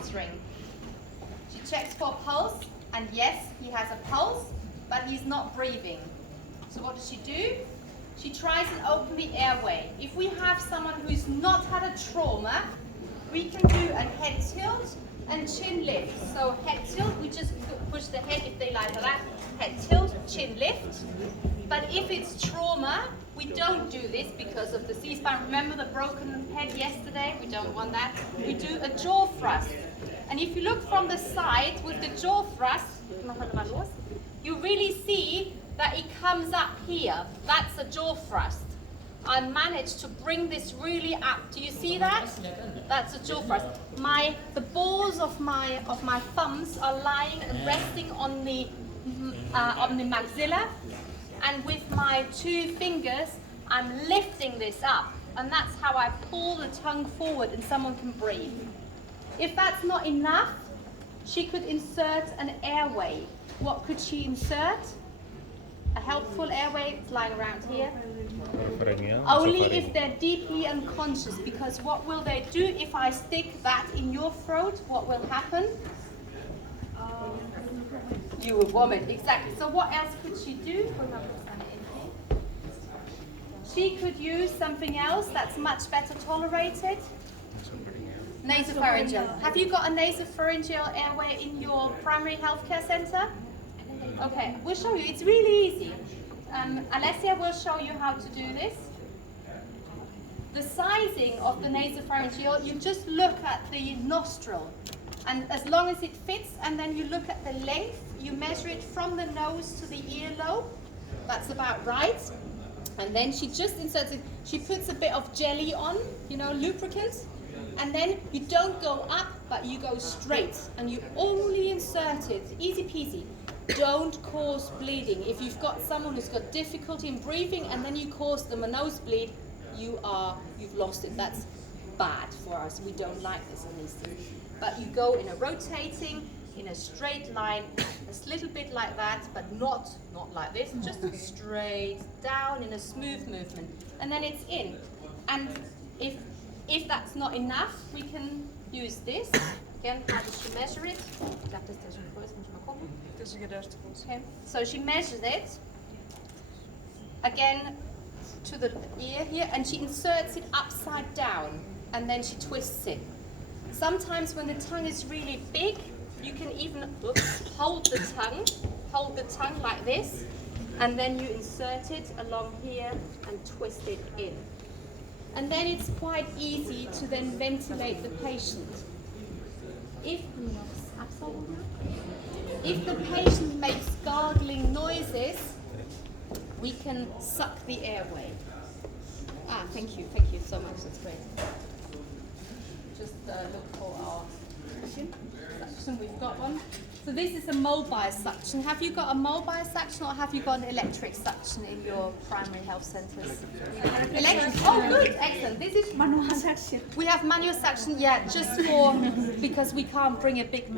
answering. She checks for a pulse, and yes, he has a pulse, but he's not breathing. So what does she do? She tries and open the airway. If we have someone who's not had a trauma, we can do a head tilt and chin lift. So head tilt, we just push the head if they like that. Head tilt, chin lift. But if it's trauma, we don't do this because of the C-spine. Remember the broken head yesterday? We don't want that. We do a jaw thrust. And if you look from the side with the jaw thrust, you really see that it comes up here. That's a jaw thrust. I managed to bring this really up. Do you see that? That's a jaw thrust. The balls of my thumbs are lying and resting on the maxilla, and with my 2 fingers, I'm lifting this up, and that's how I pull the tongue forward and someone can breathe. If that's not enough, she could insert an airway. What could she insert? A helpful airway, it's lying around here. Only if they're deeply unconscious, because what will they do if I stick that in your throat? What will happen? You will vomit, exactly. So what else could she do? She could use something else that's much better tolerated. Nasopharyngeal. Have you got a nasopharyngeal airway in your primary healthcare center? Okay, we'll show you. It's really easy. Alessia will show you how to do this. The sizing of the nasopharyngeal, you just look at the nostril. And as long as it fits, and then you look at the length, you measure it from the nose to the earlobe. That's about right. And then she just inserts it. She puts a bit of jelly on, lubricant. And then you don't go up, but you go straight. And you only insert it. Easy peasy. Don't cause bleeding. If you've got someone who's got difficulty in breathing and then you cause them a nosebleed, you've lost it. That's bad for us. We don't like this on these things. But you go in a rotating, in a straight line, a little bit like that, but not like this, just straight down in a smooth movement. And then it's in. And if that's not enough, we can use this. Again, how does she measure it? Okay. So she measures it, again, to the ear here, and she inserts it upside down, and then she twists it. Sometimes when the tongue is really big, you can even hold the tongue like this, and then you insert it along here and twist it in. And then it's quite easy to then ventilate the patient. If the patient makes gargling noises, we can suck the airway. Thank you so much, that's great. Just look for our suction, we've got one. So this is a mobile suction. Have you got a mobile suction or have you got an electric suction in your primary health centres? Electric, oh good, excellent. This is manual suction. We have manual suction, yeah, just because we can't bring a big machine.